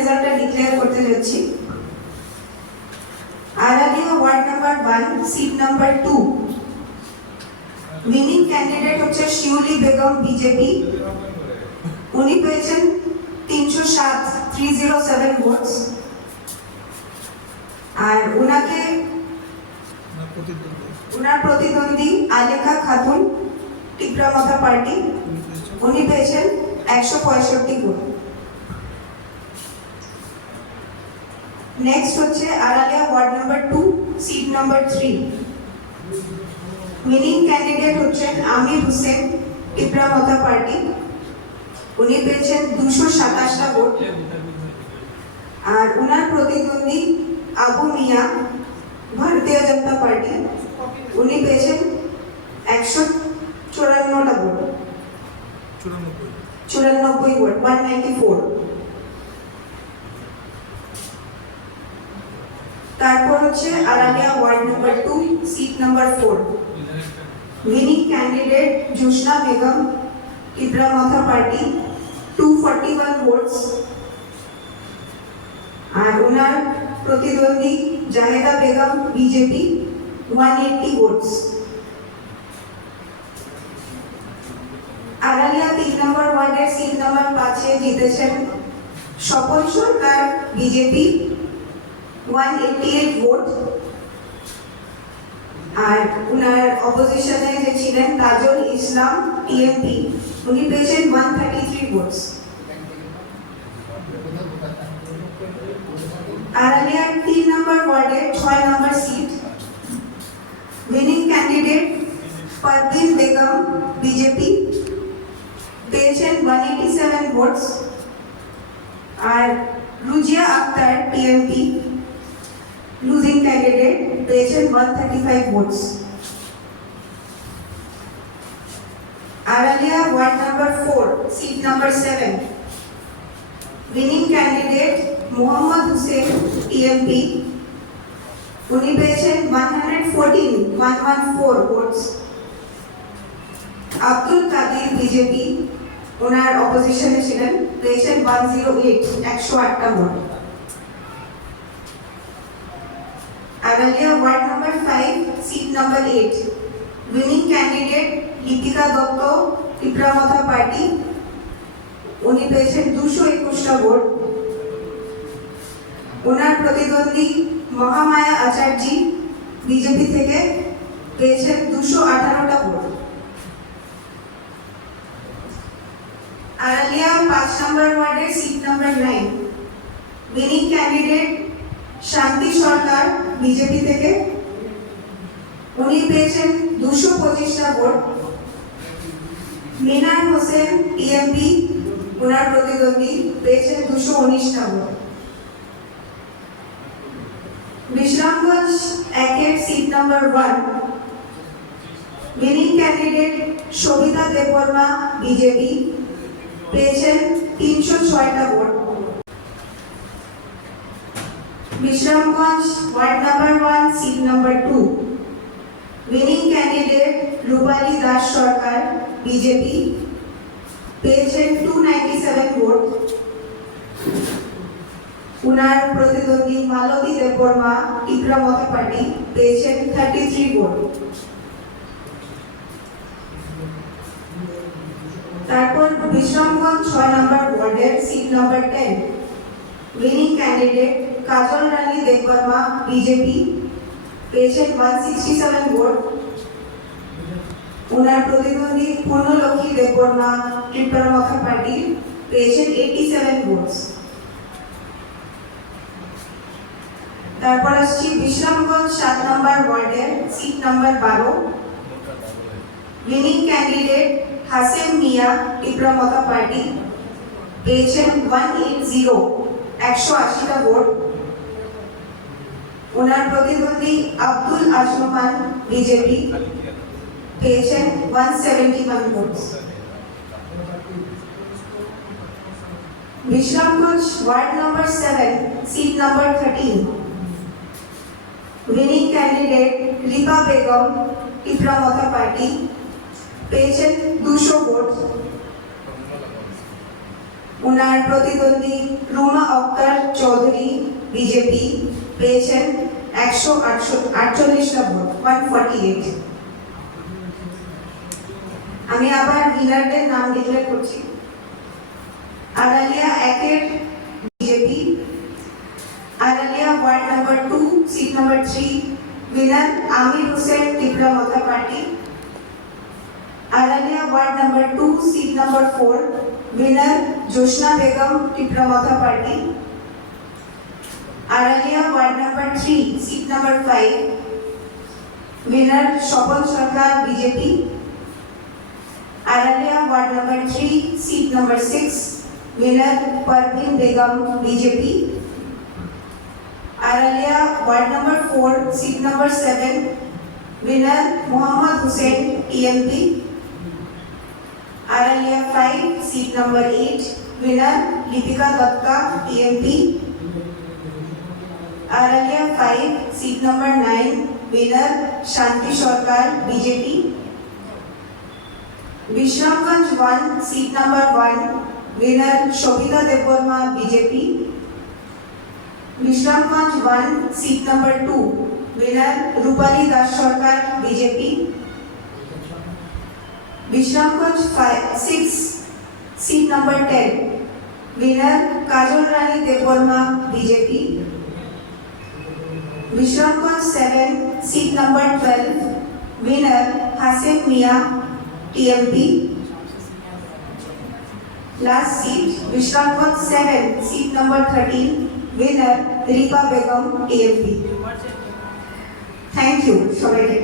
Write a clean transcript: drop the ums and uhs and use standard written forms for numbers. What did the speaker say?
রেজাল্টটা ডিক্লেয়ার করতে যাচ্ছি। Araliya ward number 1 seat number 2 winning candidate হচ্ছে শিউলি বেগম বিজেপি। উনি পেয়েছেন 307 ভোটস। আর ওনার প্রতিদ্বন্দ্বী আলেখা খাতুন টিকরামাথা পার্টি, উনি পেয়েছেন 165 ভোট। নেক্সট হচ্ছে Araliya ward number 2 seat number 3 winning candidate হচ্ছেন আমির হোসেন টিকরামাথা পার্টি, উনি পেয়েছেন 227টা ভোট। আর ওনার প্রতিদ্বন্দ্বী আবু মিয়া ভারতীয় জনতা পার্টি, উনি পেয়েছেন 154টা ভোট, 94 ভোট, 194। তারপর হচ্ছে Araliya ward number 2 seat number 4 winning candidate Josna Begum Tipra Motha party, 241 votes. আর ওনার প্রতিদ্বন্দ্বী Jaheda Begum BJP, 180 votes. Araliya 3 number ওয়ার্ডের সিট নাম্বার 5-এ জিতেছেন স্বপন সরকার বিজেপি, 188 ভোট। আর ওনার অপোজিশনে যে ছিলেন তাজুল ইসলাম টিএমপি, উনি পেয়েছেন 133 ভোটস। আরালিয়া 3 নম্বর ওয়ার্ডের 6 number seat winning candidate Parvin Begum BJP, পেয়েছেন 187 ভোটস। আর Rujia Akhtar TMP losing candidate, পেয়েছেন 135 votes. Araliya ward number 4 seat number 7 winning candidate Mohammad Hossain TMP, উনি পেয়েছেন 114 ভোটস। আব্দুল কাদির বিজেপি, ওনার অপোজিশনে ছিলেন, পেয়েছেন 108টা vote. Araliya ward number 5 seat number 8 winning candidate Lipika Dutta Tipra Motha party, উনি পেয়েছেন 221টা ভোট। ওনার প্রতিদ্বন্দ্বী মহামায়া আচার্য বিজেপি থেকে পেয়েছেন 218টা ভোট। আরালিয়া 5 নম্বর ওয়ার্ডের সিট নাম্বার 9 উইনিং ক্যান্ডিডেট শান্তি সরকার বিজেপি থেকে, উনি পেয়েছেন 225টা ভোট। মিনার হোসেন টিএমপি, ওনার প্রতিদ্বন্দ্বী, পেয়েছেন 219টা ভোট। বিশ্রামগঞ্জ 1-এর seat number 1 winning candidate Sabita Debbarma BJP, পেয়েছেন 306টা vote. Bishramganj ward number 1 seat number 2 winning candidate Rupali Das Sarkar BJP, পেয়েছেন 297 ভোট। উনার প্রতিদ্বন্দ্বী মালতী দেববর্মা টিকরামাথা পার্টি, পেয়েছেন 33 ভোট। তারপর বিশ্রামগঞ্জ 6 নম্বর ওয়ার্ডের সিট নাম্বার 10 উইনিং ক্যান্ডিডেট কাজল রানী দেববর্মা বিজেপি, পেয়েছেন 167 ভোট। ওনার প্রতিদ্বন্দ্বী পূর্ণলক্ষ্মী দেববর্মা টিকরামাথা পার্টি, পেয়েছেন 87 ভোটস। তারপর আসছি বিশ্রামগঞ্জ 7 নম্বর ওয়ার্ডের seat number 12 winning candidate Hasem Miya Tipra Motha party, পেয়েছেন 180টা ভোট। ওনার প্রতিদ্বন্দ্বী আব্দুল আজমান বিজেপি, পেয়েছেন 171 vote. Bishramganj ward number 7 seat number 13 winning candidate Ripa Begum Tipra Motha party, পেয়েছেন 200 ভোট। ওনার প্রতিদ্বন্দ্বী রুমা আক্তার চৌধুরী বিজেপি পেয়েছেন 148টা ভোট 148। আমি আবার উইনারদের নাম ডিক্লেয়ার করছি। আড়ালিয়া 1-এর বিজেপি, Araliya word number 2 seat number 3 উইনার আমির হোসেন টিপরা মাথা পার্টি, Araliya word number 2 seat number 4 উইনার জোসনা বেগম টিপরা মাথা পার্টি, Araliya ward number 3 seat number 5 উইনার স্বপন সরকার বিজেপি, Araliya ward number 3 seat number 6 উইনার পারভিন বেগম বিজেপি, Araliya word number 4 seat number 7 উইনার মোহাম্মদ হোসেন টিএমপি, Araliya 5 seat number 8 winner Lipika Dutta TMP, Araliya 5 seat number 9 winner Shanti Sarkar BJP, Bishramganj 1 seat number 1 winner Shovita Debbarma BJP, Bishramganj 1 seat number 2 winner Rupali Das Sarkar BJP, Bishramganj 6 seat number 10 winner Kajal Rani Debbarma BJP, Bishramganj 7 seat number 12 winner Hasin Miya TMP, last seat Bishramganj 7 seat number 13 winner Ripa Begum TMP. Thank you সবাইকে।